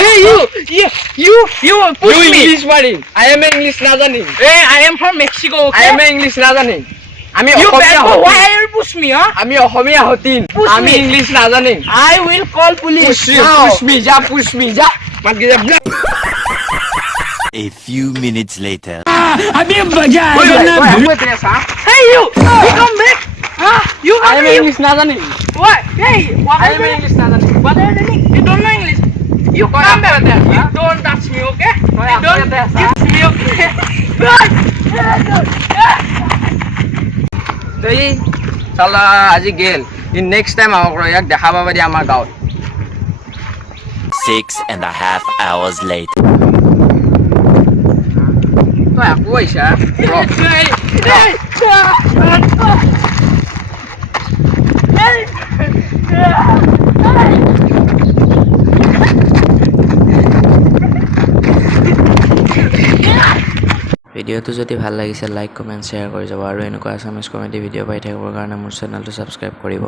Hey, you push me. English মারিম I am English নাজানি Hey, I am from Mexico, I okay? am English নাজানি আমি You bad Asamiya boy, হতিন why are you push me, huh? আমি অসমীয়া হতিন Push আমি me. English নাজানি I will call police now. push me যা মাতকে যা A few minutes later. ওই ভাই আমি তেসা Hey, you come back. You I come am back. English নাজানি What? Hey, what I are am you doing? English নাজানি What are you doing? You don't know English. You Koi come back. aapko there, You huh? don't touch me, okay? Koi You aapko don't there, huh? touch me, okay? তো এই চালা আজি গেল ই next time আমাক ইয়াক দেখা পাবা দি আমাৰ গাঁৱত 6.5 hours later. তই আকৌ আহিছা ভিডিঅ'টো যদি ভাল লাগিছে লাইক কমেণ্ট শ্বেয়াৰ কৰি যাব আৰু এনেকুৱা আছামিজ কমেডি ভিডিঅ' পাই থাকিবৰ কাৰণে মোৰ চেনেলটো ছাবস্ক্ৰাইব কৰিব।